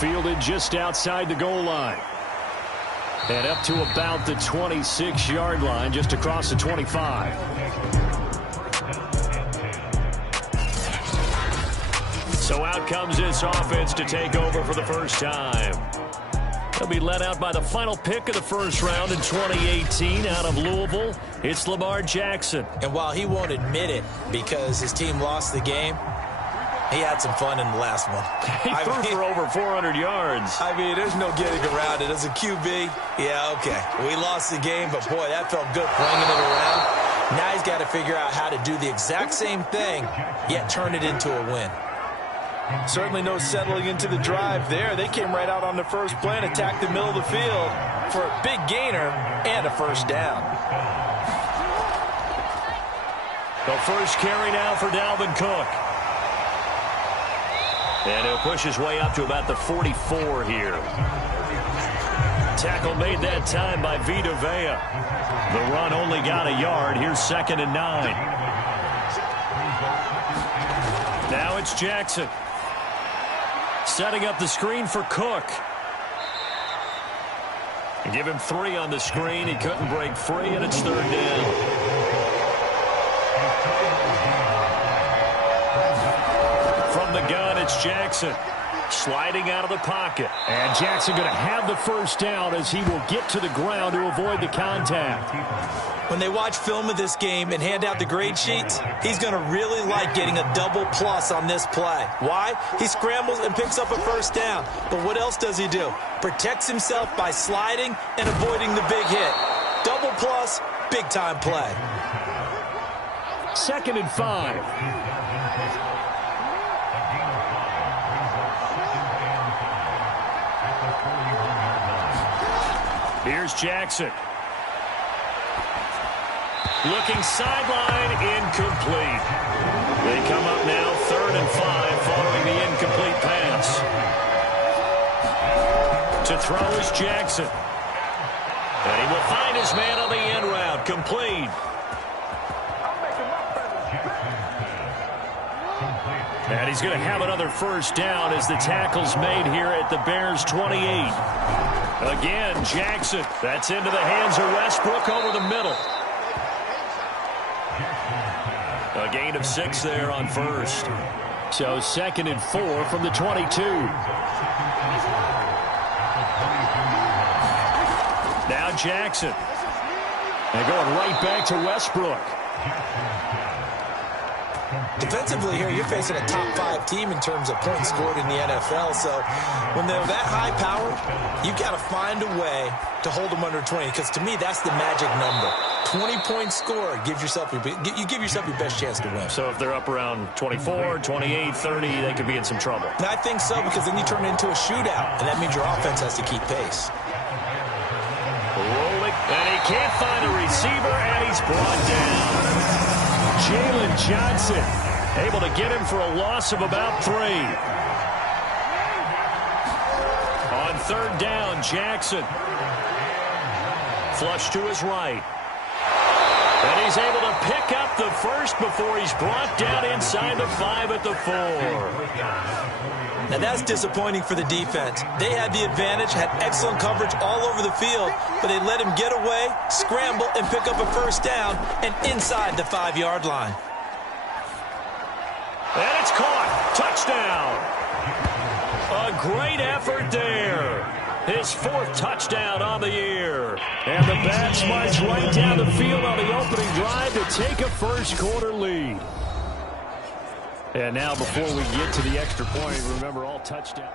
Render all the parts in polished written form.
fielded just outside the goal line. And up to about the 26-yard line, just across the 25. So out comes this offense to take over for the first time. They'll be led out by the final pick of the first round in 2018 out of Louisville. It's Lamar Jackson. And while he won't admit it because his team lost the game, he had some fun in the last one. He threw for over 400 yards. I mean, there's no getting around it. As a QB, yeah, okay. We lost the game, but, boy, that felt good flinging it around. Now he's got to figure out how to do the exact same thing, yet turn it into a win. Certainly no settling into the drive there. They came right out on the first play and attacked the middle of the field for a big gainer and a first down. The first carry now for Dalvin Cook. And he'll push his way up to about the 44 here. Tackle made that time by Vita Vea. The run only got a yard. Here's 2nd and 9. Now it's Jackson. Setting up the screen for Cook. Give him 3 on the screen. He couldn't break free, and it's 3rd down. From the gun, it's Jackson. Sliding out of the pocket. And Jackson going to have the first down as he will get to the ground to avoid the contact. When they watch film of this game and hand out the grade sheets, he's going to really like getting a double plus on this play. Why? He scrambles and picks up a first down. But what else does he do? Protects himself by sliding and avoiding the big hit. Double plus, big time play. 2nd and 5. Here's Jackson. Looking sideline, incomplete. They come up now 3rd and 5 following the incomplete pass. To throw is Jackson. And he will find his man on the end route. Complete. And he's going to have another first down as the tackle's made here at the Bears' 28. Again, Jackson. That's into the hands of Westbrook over the middle. A gain of 6 there on first. So 2nd and 4 from the 22. Now Jackson. And going right back to Westbrook. Defensively here, you're facing a top 5 team in terms of points scored in the NFL. So when they're that high powered, you got to find a way to hold them under 20. Because to me, that's the magic number. 20 points scored, you give yourself your best chance to win. So if they're up around 24, 28, 30, they could be in some trouble. And I think so, because then you turn it into a shootout, and that means your offense has to keep pace. Rolling, and he can't find a receiver, and he's brought down. Jalen Johnson able to get him for a loss of about 3. On 3rd down, Jackson. Flush to his right. And he's able to pick up the first before he's brought down inside the 5 at the 4. Now that's disappointing for the defense. They had the advantage, had excellent coverage all over the field, but they let him get away, scramble, and pick up a first down, and inside the 5-yard line. And it's caught. Touchdown. A great effort there. His 4th touchdown on the year. And the Bats march right down the field on the opening drive to take a first-quarter lead. And now before we get to the extra point, remember all touchdowns.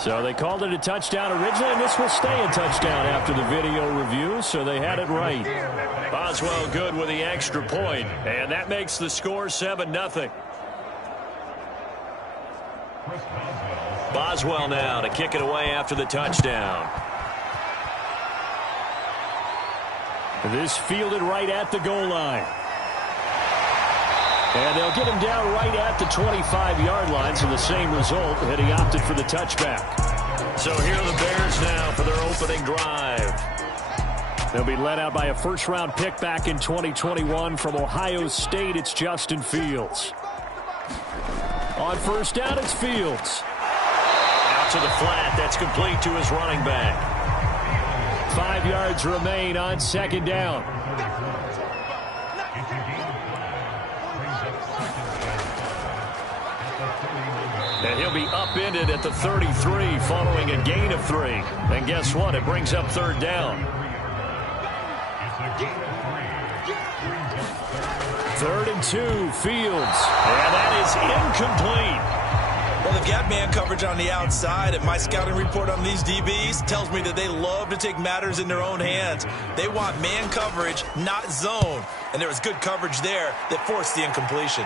So they called it a touchdown originally, and this will stay a touchdown after the video review, so they had it right. Boswell good with the extra point, and that makes the score 7-0. Boswell now to kick it away after the touchdown. This fielded right at the goal line. And they'll get him down right at the 25-yard line, so the same result, and he opted for the touchback. So here are the Bears now for their opening drive. They'll be led out by a first-round pick back in 2021 from Ohio State. It's Justin Fields. On first down, it's Fields. Out to the flat. That's complete to his running back. 5 yards remain on second down. And he'll be upended at the 33 following a gain of 3. And guess what? It brings up third down. 3rd and 2, Fields. And that is incomplete. Well, they've got man coverage on the outside, and my scouting report on these DBs tells me that they love to take matters in their own hands. They want man coverage, not zone. And there was good coverage there that forced the incompletion.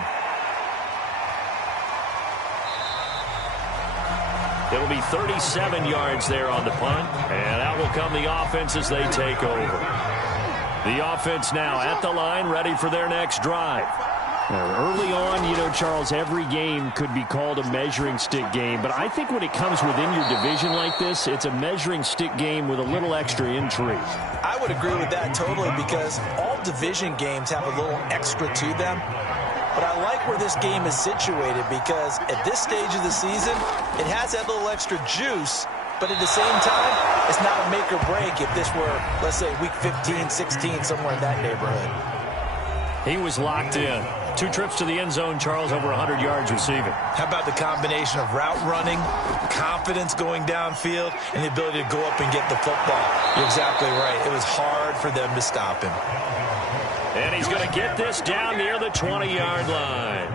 It'll be 37 yards there on the punt, and out will come the offense as they take over. The offense now at the line, ready for their next drive. Early on, you know, Charles, every game could be called a measuring stick game, but I think when it comes within your division like this, it's a measuring stick game with a little extra intrigue. I would agree with that totally, because all division games have a little extra to them. But I like where this game is situated, because at this stage of the season, it has that little extra juice, but at the same time, it's not a make or break if this were, let's say, week 15, 16, somewhere in that neighborhood. He was locked in. 2 trips to the end zone, Charles, over 100 yards receiving. How about the combination of route running, confidence going downfield, and the ability to go up and get the football? You're exactly right. It was hard for them to stop him. And he's going to get this down near the 20-yard line.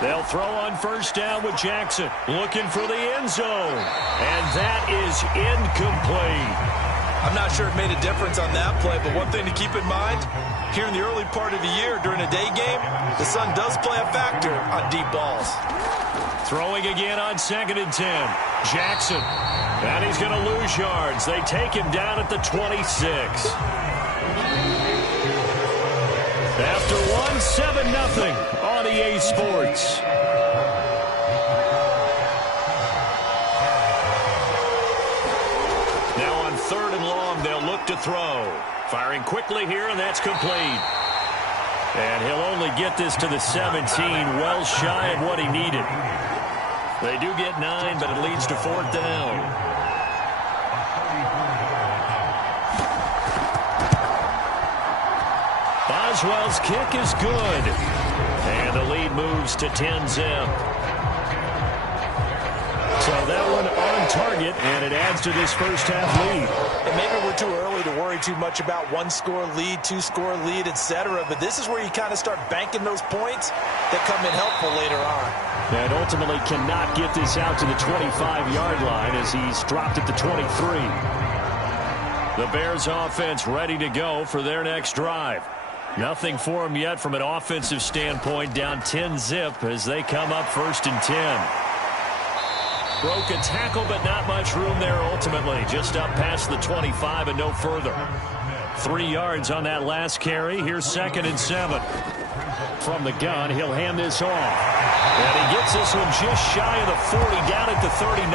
They'll throw on first down with Jackson, looking for the end zone. And that is incomplete. I'm not sure it made a difference on that play, but one thing to keep in mind, here in the early part of the year during a day game, the sun does play a factor on deep balls. Throwing again on 2nd and 10. Jackson. And he's going to lose yards. They take him down at the 26. After one, 7-0 on EA Sports. Now on 3rd and long, they'll look to throw. Firing quickly here, and that's complete. And he'll only get this to the 17, well shy of what he needed. They do get 9, but it leads to 4th down. Boswell's kick is good. And the lead moves to 10-zip. So that one on target, and it adds to this first half lead. And maybe we're too early to worry too much about 1-score lead, 2-score lead, etc. But this is where you kind of start banking those points that come in helpful later on. And ultimately cannot get this out to the 25-yard line as he's dropped at the 23. The Bears offense ready to go for their next drive. Nothing for them yet from an offensive standpoint, down 10-zip as they come up 1st and 10. Broke a tackle, but not much room there ultimately. Just up past the 25 and no further. 3 yards on that last carry. Here's 2nd and 7. From the gun, he'll hand this off. And he gets this one just shy of the 40, down at the 39.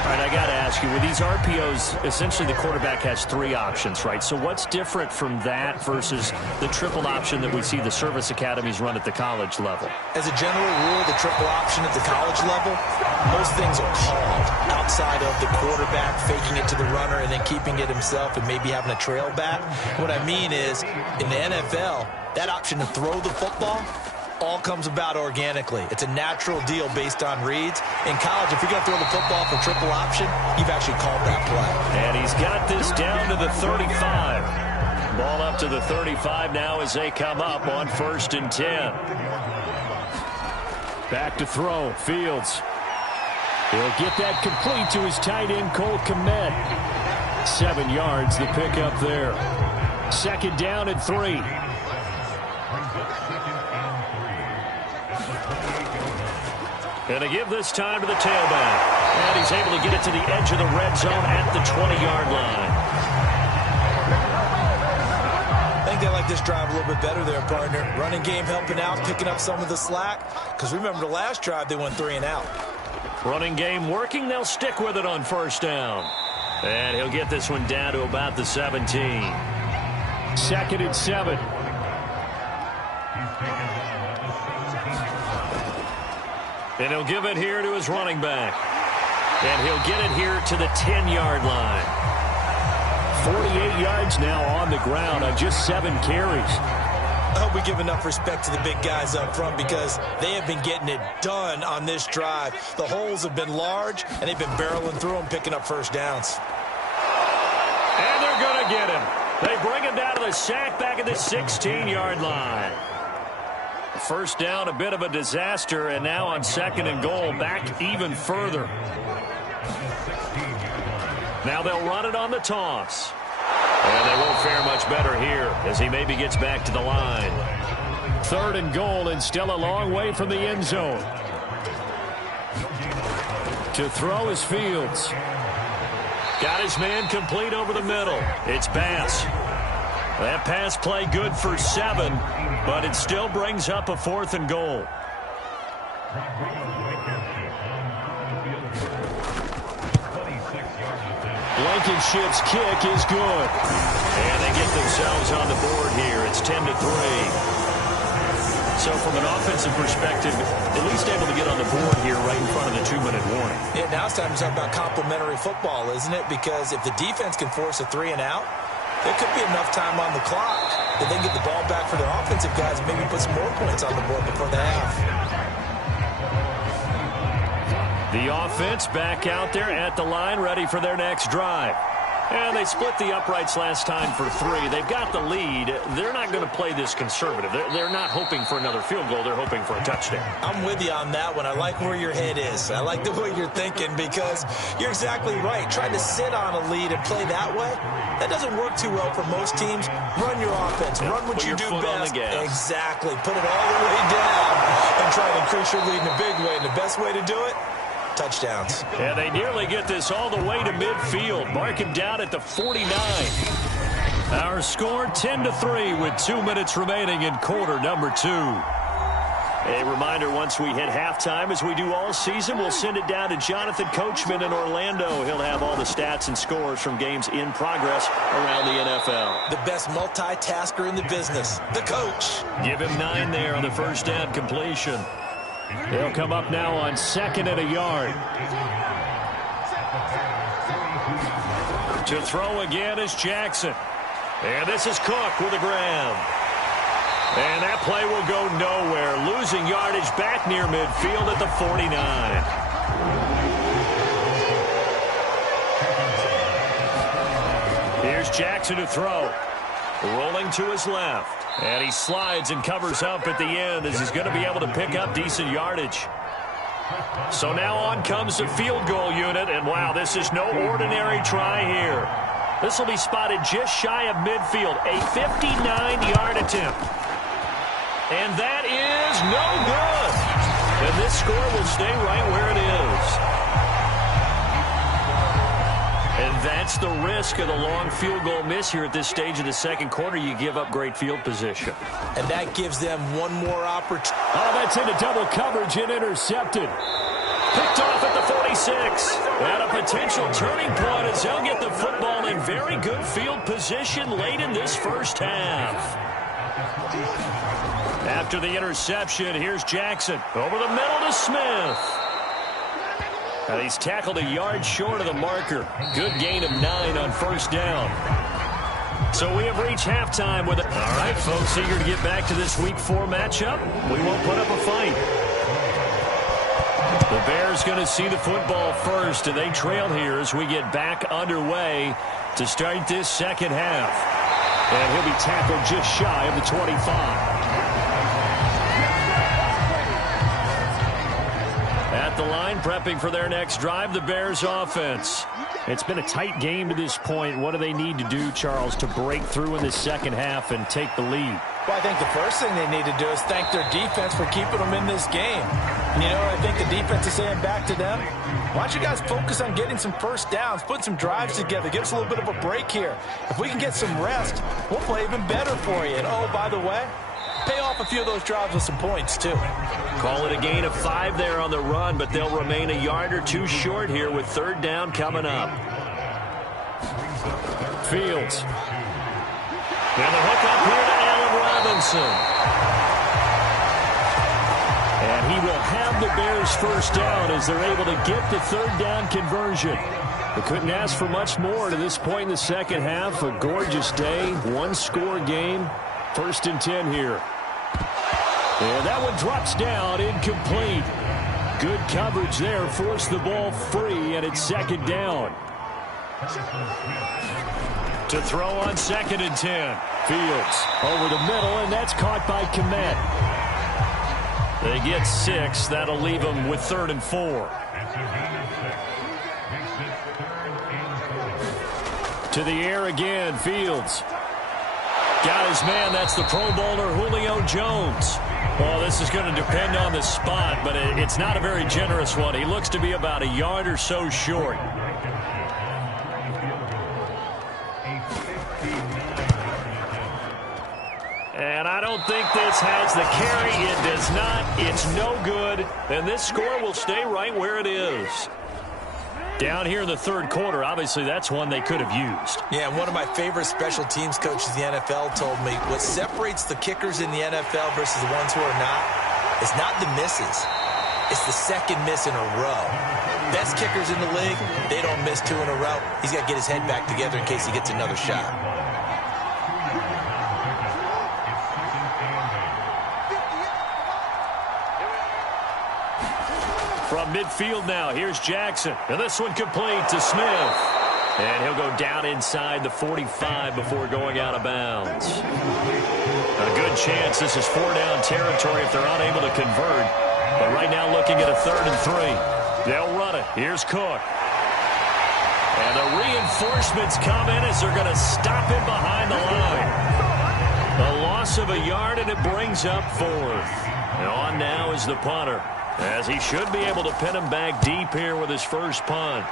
All right, I got to ask you, with these RPOs, essentially the quarterback has 3 options, right? So what's different from that versus the triple option that we see the service academies run at the college level? As a general rule, the triple option at the college level, most things are called outside of the quarterback faking it to the runner and then keeping it himself and maybe having a trail back. What I mean is, in the NFL, that option to throw the football all comes about organically. It's a natural deal based on reads. In college, if you're going to throw the football for triple option, you've actually called that play. And he's got this down to the 35. Ball up to the 35 now as they come up on 1st and 10. Back to throw. Fields. He'll get that complete to his tight end, Cole Kmet. 7 yards, the pickup there. 2nd down and 3. And they give this time to the tailback. And he's able to get it to the edge of the red zone at the 20-yard line. I think think they like this drive a little bit better there, partner. Running game helping out, picking up some of the slack. Because remember, the last drive, they went 3 and out. Running game working. They'll stick with it on first down. And he'll get this one down to about the 17. 2nd and 7. And he'll give it here to his running back. And he'll get it here to the 10-yard line. 48 yards now on the ground on just 7 carries. I hope we give enough respect to the big guys up front because they have been getting it done on this drive. The holes have been large, and they've been barreling through them, picking up first downs. And they're going to get him. They bring him down to the sack back at the 16-yard line. First down, a bit of a disaster, and now on 2nd and goal, back even further. Now they'll run it on the toss. And they won't fare much better here as he maybe gets back to the line. 3rd and goal and still a long way from the end zone. To throw is Fields. Got his man complete over the middle. It's Bass. That pass play good for 7, but it still brings up a 4th and goal. Blankenship's kick is good. And they get themselves on the board here. It's 10-3. So from an offensive perspective, at least able to get on the board here right in front of the 2-minute warning. Yeah, now it's time to talk about complementary football, isn't it? Because if the defense can force a 3 and out, there could be enough time on the clock that they can get the ball back for their offensive guys and maybe put some more points on the board before the half. The offense back out there at the line, ready for their next drive. And they split the uprights last time for 3. They've got the lead. They're not going to play this conservative. They're not hoping for another field goal. They're hoping for a touchdown. I'm with you on that one. I like where your head is. I like the way you're thinking because you're exactly right. Trying to sit on a lead and play that way, that doesn't work too well for most teams. Run your offense. Run what you do best. Exactly. Put it all the way down and try to increase your lead in a big way. And the best way to do it, touchdowns. And they nearly get this all the way to midfield. Mark him down at the 49. Our score 10-3 with 2 minutes remaining in quarter number 2. A reminder, once we hit halftime, as we do all season, we'll send it down to Jonathan Coachman in Orlando. He'll have all the stats and scores from games in progress around the NFL. The best multitasker in the business, the coach. Give him 9 there on the first down completion. They'll come up now on 2nd and a yard. To throw again is Jackson. And this is Cook with a grab. And that play will go nowhere. Losing yardage back near midfield at the 49. Here's Jackson to throw. Rolling to his left. And he slides and covers up at the end as he's going to be able to pick up decent yardage. So now on comes the field goal unit. And wow, this is no ordinary try here. This will be spotted just shy of midfield. A 59-yard attempt. And that is no good. And this score will stay right where it is. And that's the risk of the long field goal miss here at this stage of the second quarter. You give up great field position. And that gives them one more opportunity. Oh, that's into double coverage and intercepted. Picked off at the 46. And a potential turning point as they'll get the football in very good field position late in this first half. After the interception, here's Jackson. Over the middle to Smith. And he's tackled a yard short of the marker. Good gain of 9 on first down. So we have reached halftime with it. All right, folks, eager to get back to this Week 4 matchup. We won't put up a fight. The Bears going to see the football first, and they trail here as we get back underway to start this second half. And he'll be tackled just shy of the 25. at the line, prepping for their next drive, the Bears offense. It's been a tight game to this point. What do they need to do, Charles, to break through in the second half and take the lead? Well, I think the first thing they need to do is thank their defense for keeping them in this game. And you know what I think the defense is saying back to them? Why don't you guys focus on getting some first downs, put some drives together, give us a little bit of a break here. If we can get some rest, we'll play even better for you. And, oh, by the way, pay off a few of those drives with some points, too. Call it a gain of 5 there on the run, but they'll remain a yard or two short here with third down coming up. Fields. And the hook up here to Allen Robinson. And he will have the Bears first down as they're able to get the third down conversion. They couldn't ask for much more to this point in the second half. A gorgeous day, one-score game. 1st and 10 here. And that one drops down, incomplete. Good coverage there, forced the ball free, and it's 2nd down. To throw on 2nd and 10. Fields over the middle, and that's caught by Kmet. They get 6. That'll leave them with 3rd and 4. To the air again, Fields. Got his man. That's the Pro Bowler Julio Jones. Well, this is going to depend on the spot, but it's not a very generous one. He looks to be about a yard or so short. And I don't think this has the carry. It does not. It's no good. And this score will stay right where it is. Down here in the 3rd quarter, obviously that's one they could have used. Yeah, and one of my favorite special teams coaches in the NFL told me what separates the kickers in the NFL versus the ones who are not is not the misses. It's the 2nd miss in a row. Best kickers in the league, they don't miss 2 in a row. He's got to get his head back together in case he gets another shot. From midfield now, here's Jackson. And this one complete to Smith. And he'll go down inside the 45 before going out of bounds. A good chance this is 4-down territory if they're unable to convert. But right now looking at a 3rd and 3. They'll run it. Here's Cook. And the reinforcements come in as they're going to stop him behind the line. A loss of a yard, and it brings up 4th. And on now is the punter, as he should be able to pin him back deep here with his first punt.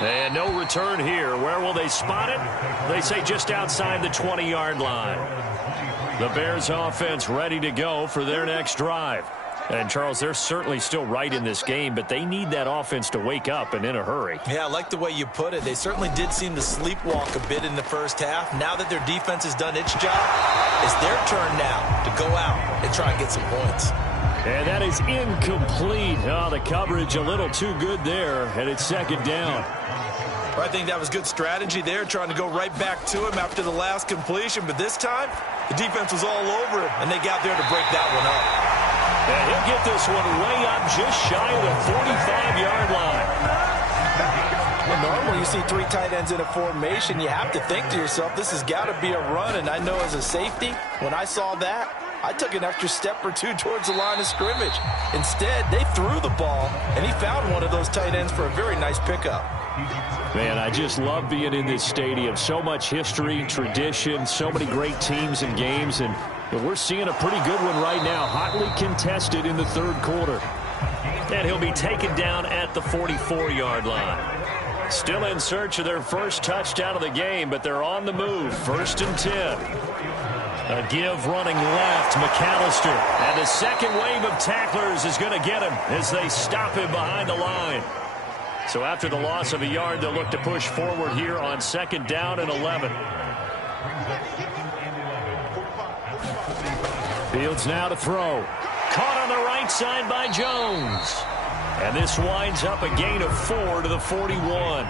And no return here. Where will they spot it? They say just outside the 20-yard line. The Bears offense ready to go for their next drive. And, Charles, they're certainly still right in this game, but they need that offense to wake up and in a hurry. Yeah, I like the way you put it. They certainly did seem to sleepwalk a bit in the first half. Now that their defense has done its job, it's their turn now to go out and try and get some points. And that is incomplete. Oh, the coverage a little too good there, and it's 2nd down. I think that was good strategy there, trying to go right back to him after the last completion. But this time, the defense was all over him, and they got there to break that one up. And he'll get this one way up just shy of the 45-yard line. Well, normally you see 3 tight ends in a formation, you have to think to yourself, this has got to be a run. And I know as a safety, when I saw that, I took an extra step or 2 towards the line of scrimmage. Instead, they threw the ball, and he found one of those tight ends for a very nice pickup. Man, I just love being in this stadium. So much history, tradition, so many great teams and games, and we're seeing a pretty good one right now, hotly contested in the 3rd quarter. And he'll be taken down at the 44-yard line. Still in search of their first touchdown of the game, but they're on the move. 1st and 10. A give running left, McAllister. And the second wave of tacklers is going to get him as they stop him behind the line. So after the loss of a yard, they'll look to push forward here on 2nd down and 11. Fields now to throw. Caught on the right side by Jones. And this winds up a gain of 4 to the 41.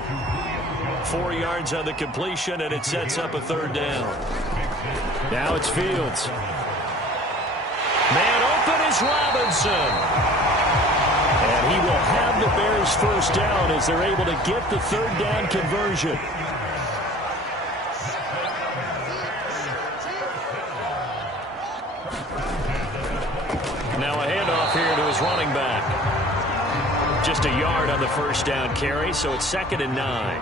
4 yards on the completion, and it sets up a 3rd down. Now it's Fields. Man open is Robinson. And he will have the Bears first down as they're able to get the 3rd down conversion. Now a handoff here to his running back. just a yard on the first down carry, so it's 2nd and 9.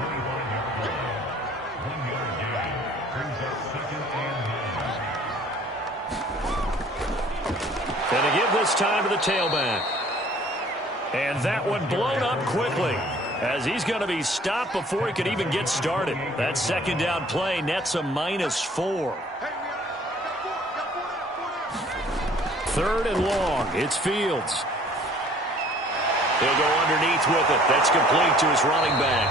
Going to give this time to the tailback. And that one blown up quickly, as he's going to be stopped before he could even get started. That second down play nets a -4. 3rd and long. It's Fields. He'll go underneath with it. That's complete to his running back.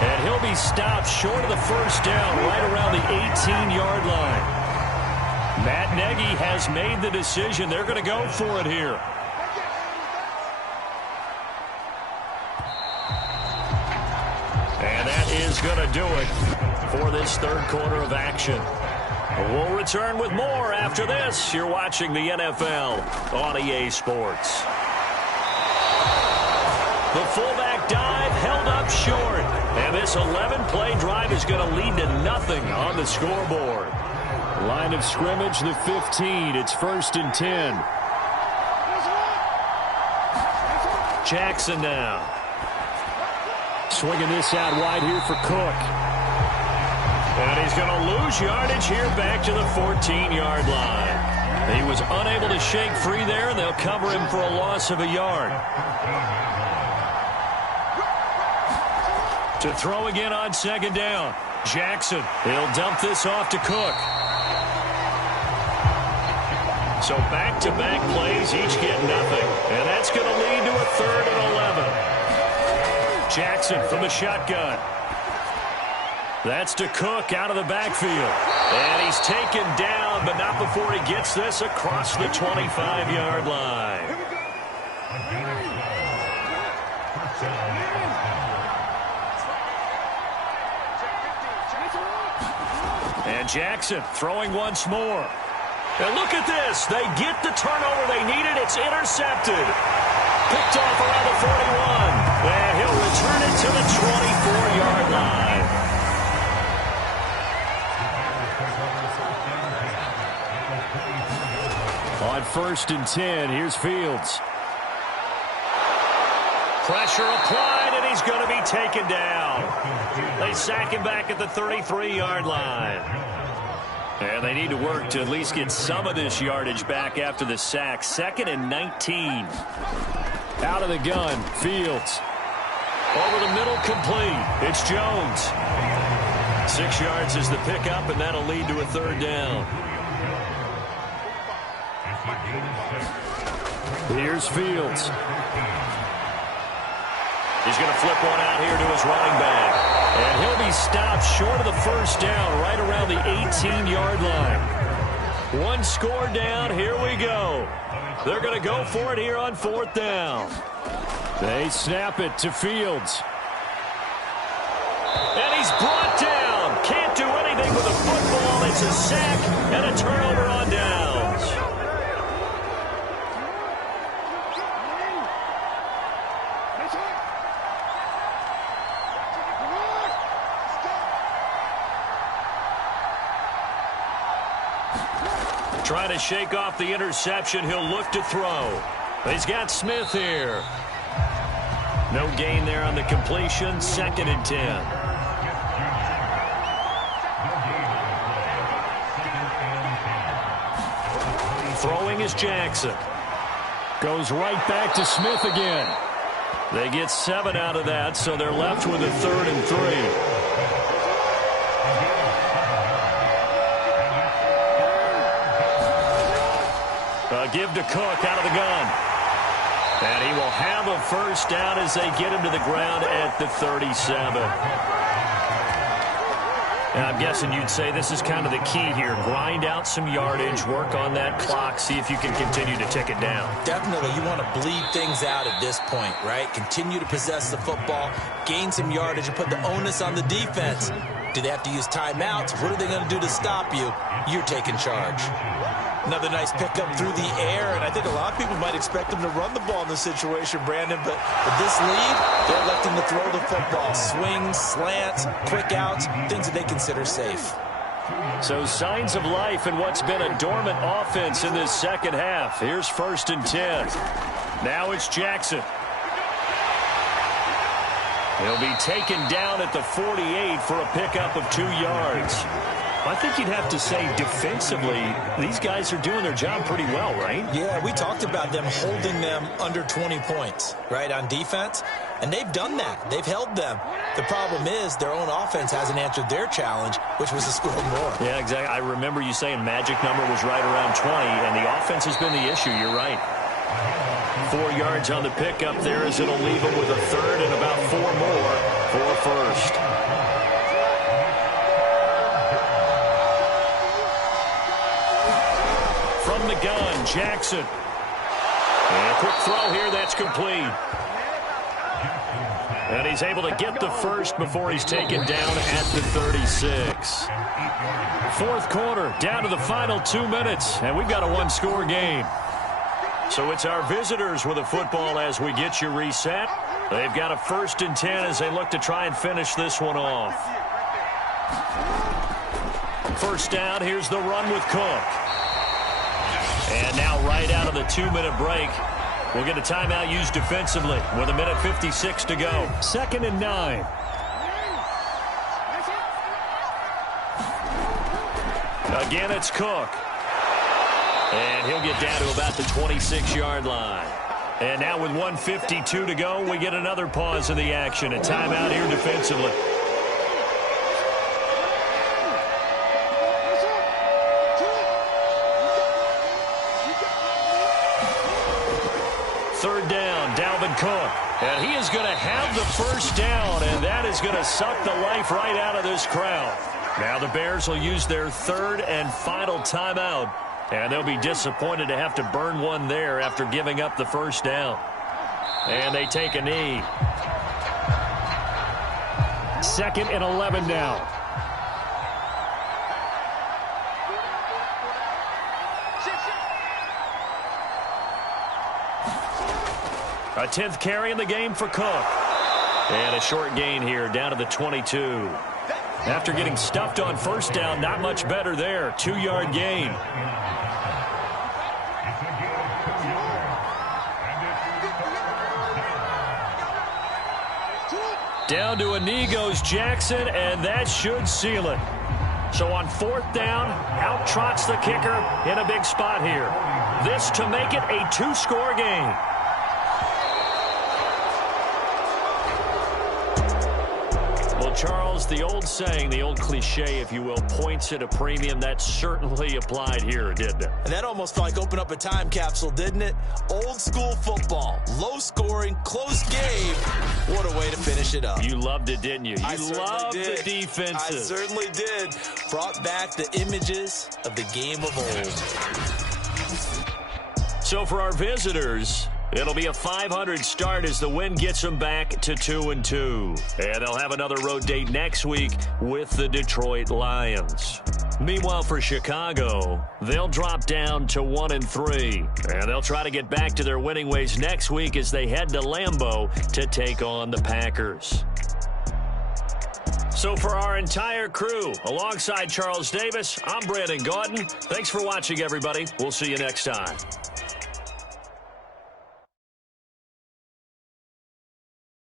And he'll be stopped short of the first down right around the 18-yard line. Matt Nagy has made the decision. They're going to go for it here. And that is going to do it for this third quarter of action. We'll return with more after this. You're watching the NFL on EA Sports. The fullback dive held up short. And this 11-play drive is going to lead to nothing on the scoreboard. Line of scrimmage, the 15. It's 1st and 10. Jackson now. Swinging this out wide here for Cook. And he's going to lose yardage here back to the 14-yard line. He was unable to shake free there, and they'll cover him for a loss of a yard. To throw again on 2nd down. Jackson, he'll dump this off to Cook. So back-to-back plays, each get nothing. And that's going to lead to a 3rd and 11. Jackson from the shotgun. That's to Cook out of the backfield. And he's taken down, but not before he gets this across the 25-yard line. And Jackson throwing once more. And look at this. They get the turnover they needed. It's intercepted. Picked off around the 41. And he'll return it to the 24-yard line. On 1st and 10, here's Fields. Pressure applied, and he's going to be taken down. They sack him back at the 33-yard line. And they need to work to at least get some of this yardage back after the sack. 2nd and 19. Out of the gun, Fields. Over the middle, complete. It's Jones. 6 yards is the pickup, and that'll lead to a 3rd down. Here's Fields. He's going to flip one out here to his running back. And he'll be stopped short of the first down right around the 18-yard line. One score down. Here we go. They're going to go for it here on 4th down. They snap it to Fields. And he's brought down. Can't do anything with a football. It's a sack and a turnover on downs. Trying to shake off the interception. He'll look to throw. He's got Smith here. No gain there on the completion. 2nd and 10. Throwing is Jackson. Goes right back to Smith again. They get 7 out of that, so they're left with a 3rd and 3. Give to Cook out of the gun. And he will have a first down as they get him to the ground at the 37. And I'm guessing you'd say this is kind of the key here. Grind out some yardage, work on that clock, see if you can continue to tick it down. Definitely. You want to bleed things out at this point, right? Continue to possess the football, gain some yardage, and put the onus on the defense. Do they have to use timeouts? What are they going to do to stop you? You're taking charge. Another nice pickup through the air, and I think a lot of people might expect them to run the ball in this situation, Brandon, but with this lead, they're electing to throw the football. Swings, slants, quick outs, things that they consider safe. So signs of life in what's been a dormant offense in this second half. Here's 1st and 10. Now it's Jackson. He'll be taken down at the 48 for a pickup of 2 yards. I think you'd have to say defensively, these guys are doing their job pretty well, right? Yeah, we talked about them holding them under 20 points, right, on defense. And they've done that. They've held them. The problem is their own offense hasn't answered their challenge, which was to score more. Yeah, exactly. I remember you saying magic number was right around 20, and the offense has been the issue. You're right. 4 yards on the pickup there as it'll leave them with a third and about 4 more for first. From the gun, Jackson. And a quick throw here, that's complete. And he's able to get the first before he's taken down at the 36. Fourth quarter, down to the final 2 minutes, and we've got a one-score game. So it's our visitors with the football as we get you reset. They've got a 1st and 10 as they look to try and finish this one off. First down, here's the run with Cook. And now right out of the 2-minute break, we'll get a timeout used defensively with 1:56 to go. 2nd and 9. Again, it's Cook. And he'll get down to about the 26-yard line. And now with 1:52 to go, we get another pause in the action. A timeout here defensively. Third down, Dalvin Cook. And he is going to have the first down, and that is going to suck the life right out of this crowd. Now the Bears will use their 3rd and final timeout, and they'll be disappointed to have to burn one there after giving up the first down. And they take a knee. 2nd and 11 now. A 10th carry in the game for Cook. And a short gain here down to the 22. After getting stuffed on first down, not much better there. 2-yard gain. Down to a knee goes Jackson, and that should seal it. So on 4th down, out trots the kicker in a big spot here. This to make it a 2-score game. Charles, the old saying, the old cliche, if you will, points at a premium, that certainly applied here, didn't it? And that almost like opened up a time capsule, didn't it? Old school football, low scoring, close game. What a way to finish it up. You loved it, didn't you? You loved the defenses. I certainly did. Brought back the images of the game of old. So for our visitors, it'll be a .500 start as the win gets them back to 2-2. And they'll have another road date next week with the Detroit Lions. Meanwhile, for Chicago, they'll drop down to 1-3. And they'll try to get back to their winning ways next week as they head to Lambeau to take on the Packers. So for our entire crew, alongside Charles Davis, I'm Brandon Gaudin. Thanks for watching, everybody. We'll see you next time.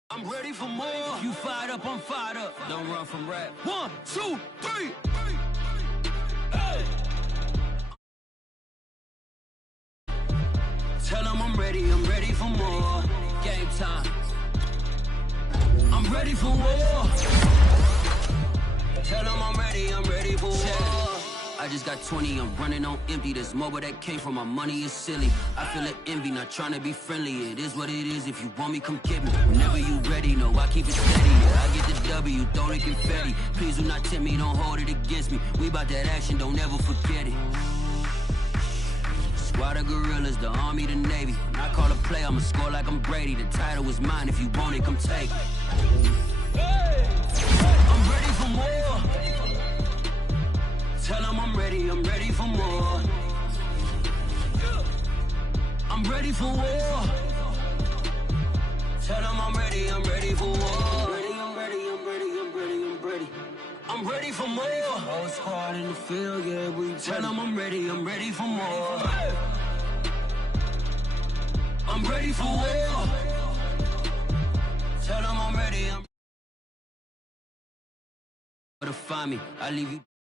I'm ready for more. You fired up, I'm fired up. Don't run from rap. 1, 2, 3. Hey. Tell them I'm ready for more. Game time. I'm ready for war. Tell them I'm ready for war. I just got 20, I'm running on empty. This mobile that came from my money is silly. I feel it envy, not trying to be friendly. It is what it is, if you want me, come get me. Whenever you ready, no, I keep it steady. Yeah, I get the W, throw the confetti. Please do not tempt me, don't hold it against me. We bout that action, don't ever forget it. Squad of gorillas, the army, the navy. When I call a play, I'ma score like I'm Brady. The title is mine, if you want it, come take it. Hey, I'm ready for more. Tell them I'm ready for more. I'm ready for war. Tell them I'm ready for war. I'm ready for more. Whole squad in the field, yeah, we tell them I'm ready for more. I'm ready for war. Tell them I'm ready. to find me. I leave you.